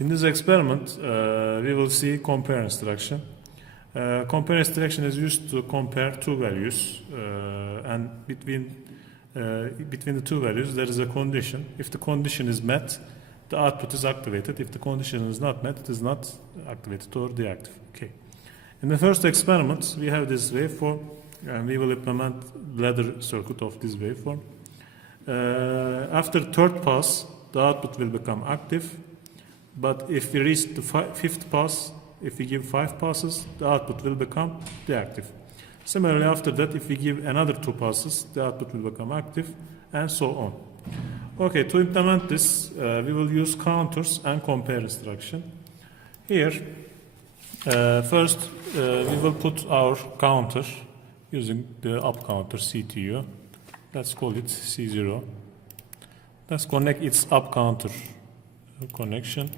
In this experiment, we will see compare instruction. Compare instruction is used to compare two values, and between the two values there is a condition. If the condition is met, the output is activated. If the condition is not met, it is not activated or deactive. Okay. In the first experiment, we have this waveform, and we will implement ladder circuit of this waveform. After third pass, the output will become active. But if we reach the fifth pass, if we give 5 passes, the output will become deactive. Similarly, after that, if we give another 2 passes, the output will become active, and so on. Okay, to implement this, we will use counters and compare instruction. Here, first, we will put our counter using the up counter CTU. Let's call it C0. Let's connect its up counter connection.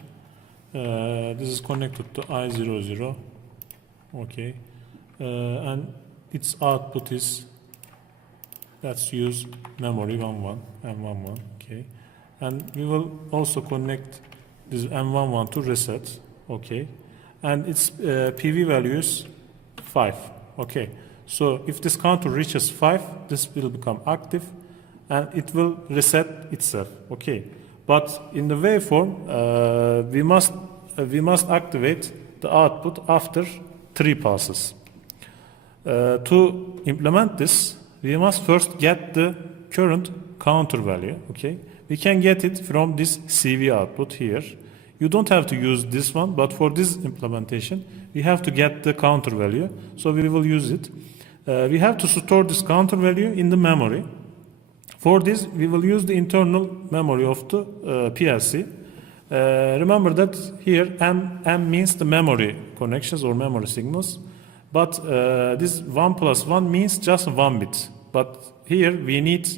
This is connected to I00. Okay, and its output is, let's use memory 11 M11. Okay, and we will also connect this M11 to reset. Okay, and its PV value is 5. Okay, so if this counter reaches 5, this will become active and it will reset itself. Okay, but in the waveform, we must activate the output after 3 passes. To implement this, we must first get the current counter value. Okay, we can get it from this CV output here. You don't have to use this one, but for this implementation, we have to get the counter value. So we will use it. We have to store this counter value in the memory. For this, we will use the internal memory of the PLC. Remember that here M means the memory connections or memory signals, but this 1 plus 1 means just 1 bit. But here we need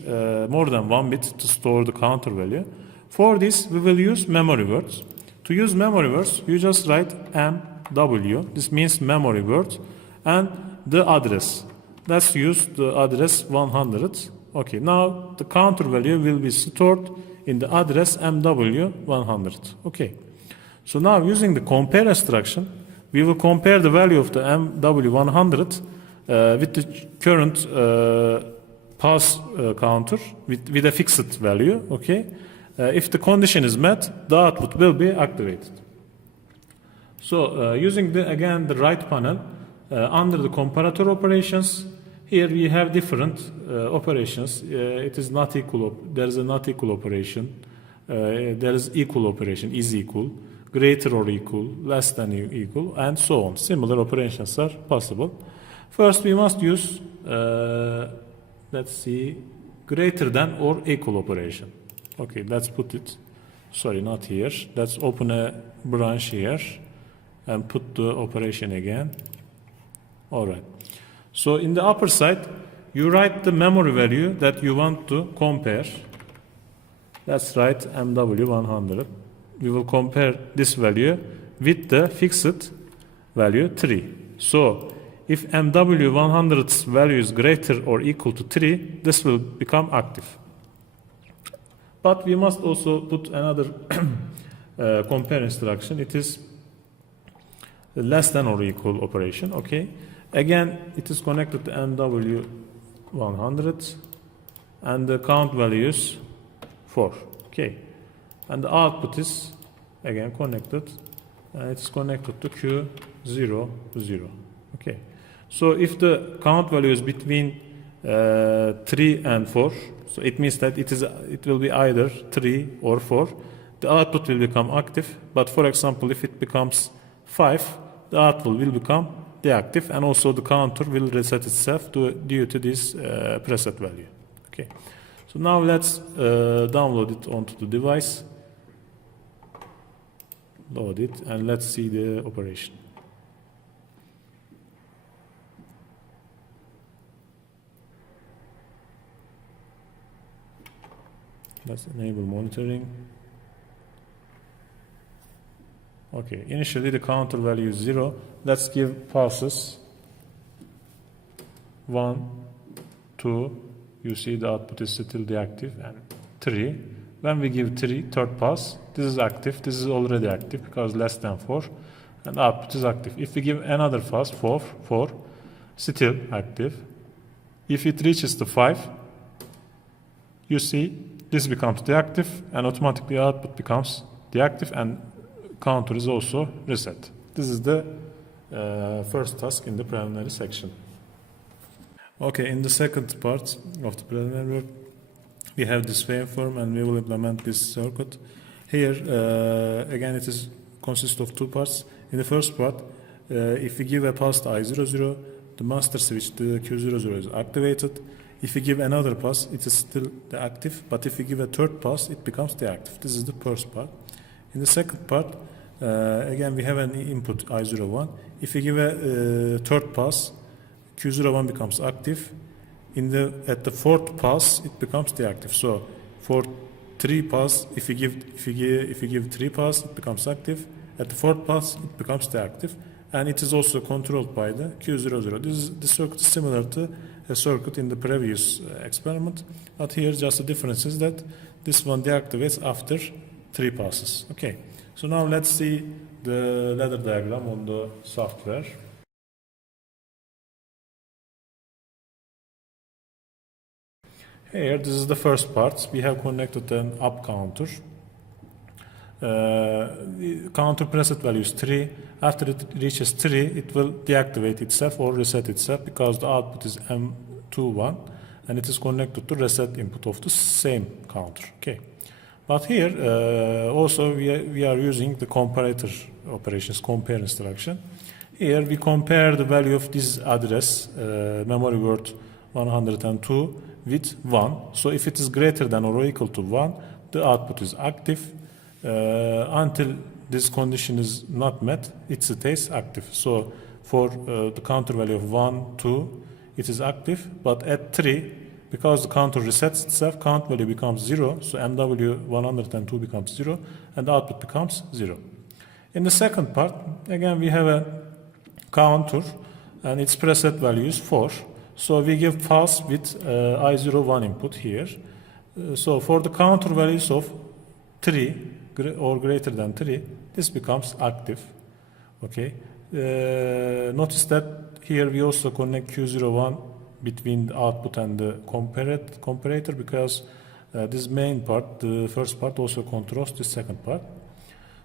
more than 1 bit to store the counter value. For this, we will use memory words. To use memory words, you just write MW. This means memory word, and the address. Let's use the address 100. Okay, now the counter value will be stored in the address MW100. Okay, so now using the compare instruction, we will compare the value of the MW100 with the current pass counter with a fixed value. Okay, if the condition is met, the output will be activated. So using again the right panel, under the comparator operations, here we have different operations. It is not equal. There is a not equal operation. There is equal operation, is equal, greater or equal, less than equal, and so on. Similar operations are possible. First, we must use, let's see, greater than or equal operation. Okay, let's put it. Sorry, not here. Let's open a branch here and put the operation again. All right. So in the upper side, you write the memory value that you want to compare. Let's write MW100. We will compare this value with the fixed value 3. So if MW100's value is greater or equal to 3, this will become active. But we must also put another compare instruction. It is less than or equal operation. Okay. Again, it is connected to MW100 and the count value is 4. Okay, and the output is again connected, and it's connected to Q00. Okay, so if the count value is between 3 and 4, so it means that it will be either 3 or 4. The output will become active. But for example, if it becomes 5, the output will become deactive, and also the counter will reset itself due to this preset value. Okay, so now let's download it onto the device, load it, and let's see the operation. Let's enable monitoring. Okay, initially the counter value is 0. Let's give pulses 1, 2. You see the output is still deactive, and 3. when we give 3 third pass, this is active, this is already active because less than 4, and output is active. If we give another pass, 4, still active. If it reaches to 5, you see this becomes deactive and automatically output becomes deactive and counter is also reset. This is the first task in the preliminary section. Okay, in the second part of the preliminary work, we have this waveform and we will implement this circuit. Here, again, it consists of two parts. In the first part, if we give a pass to I00, the master switch, the Q00 is activated. If we give another pass, it is still active, but if we give a third pass, it becomes deactive. This is the first part. In the second part, again, we have an input I01. If we give a third pass, Q01 becomes active. At the fourth pass, it becomes deactive. So for 3 pass, if you give 3 pass, it becomes active. At the fourth pass, it becomes deactive, and it is also controlled by the Q00. This circuit is similar to a circuit in the previous experiment, but here just the difference is that this one deactivates after 3 passes. Okay, so now let's see the ladder diagram on the software. Here, this is the first part. We have connected an up counter. The counter preset value is 3. After it reaches 3, it will deactivate itself or reset itself because the output is M21 and it is connected to reset input of the same counter. Okay, but here also we are using the comparator operations, compare instruction. Here we compare the value of this address, memory word 102 with 1. So if it is greater than or equal to 1, the output is active. Until this condition is not met, it stays active. So for the counter value of 1, 2, it is active, but at 3, because the counter resets itself, count value becomes 0, so MW102 becomes 0, and the output becomes 0. In the second part, again we have a counter, and its preset value is 4. So we give pulse with I01 input here. So for the counter values of 3 or greater than 3, this becomes active. Okay. Notice that here we also connect Q01 between the output and the comparator because this main part, the first part, also controls the second part.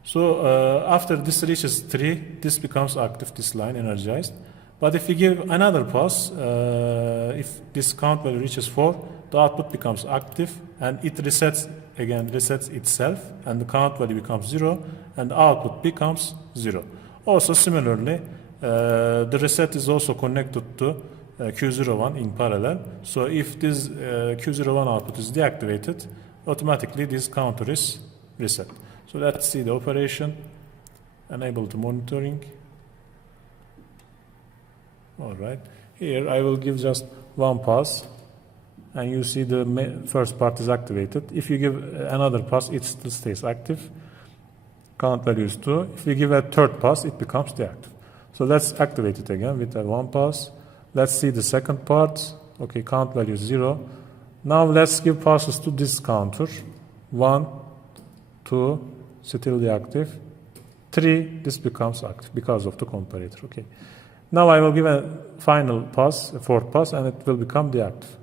So after this reaches 3, this becomes active, this line energized. But if we give another pass, if this count value reaches 4, the output becomes active and it resets itself, and the count value becomes 0 and the output becomes 0. Also similarly, the reset is also connected to Q01 in parallel. So if this Q01 output is deactivated, automatically this counter is reset. So let's see the operation. Enable the monitoring. Alright, here I will give just one pass and you see the first part is activated. If you give another pass, it still stays active. Count value is 2. If you give a third pass, it becomes deactive. So let's activate it again with a one pass. Let's see the second part. Okay, count value is 0. Now let's give passes to this counter. 1, 2, still deactive. 3, this becomes active because of the comparator. Okay. Now I will give a final pass, a fourth pass, and it will become deactive.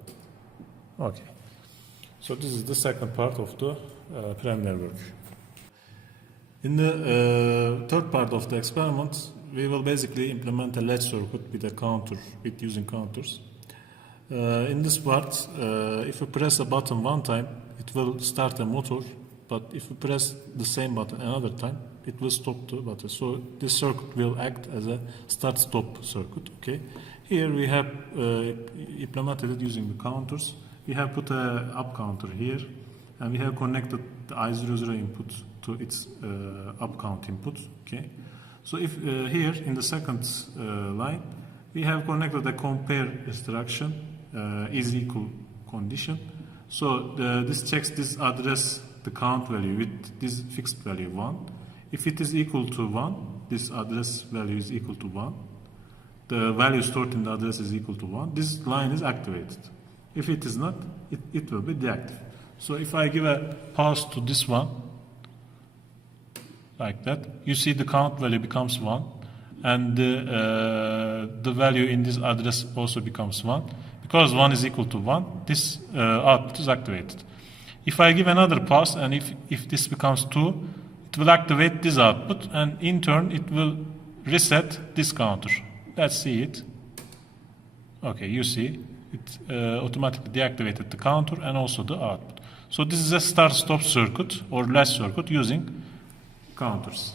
Okay. So this is the second part of the preliminary work. In the third part of the experiment, we will basically implement a latch circuit with a counter, with using counters. In this part, if you press a button one time, it will start a motor, but if you press the same button another time, it will stop the button. So this circuit will act as a start-stop circuit. Okay. Here we have implemented it using the counters. We have put a up counter here, and we have connected the I00 input to its up count input. Okay. So if here in the second line, we have connected a compare instruction is equal condition. So this checks this address, the count value with this fixed value 1. If it is equal to 1, this address value is equal to 1. The value stored in the address is equal to 1. This line is activated. If it is not, it will be deactive. So if I give a pause to this one, like that, you see the count value becomes 1, and the value in this address also becomes 1. Because 1 is equal to 1, this output is activated. If I give another pause, and if this becomes 2, it will activate this output, and in turn it will reset this counter. Let's see it. Okay, you see it automatically deactivated the counter and also the output. So this is a start-stop circuit or latch circuit using counters.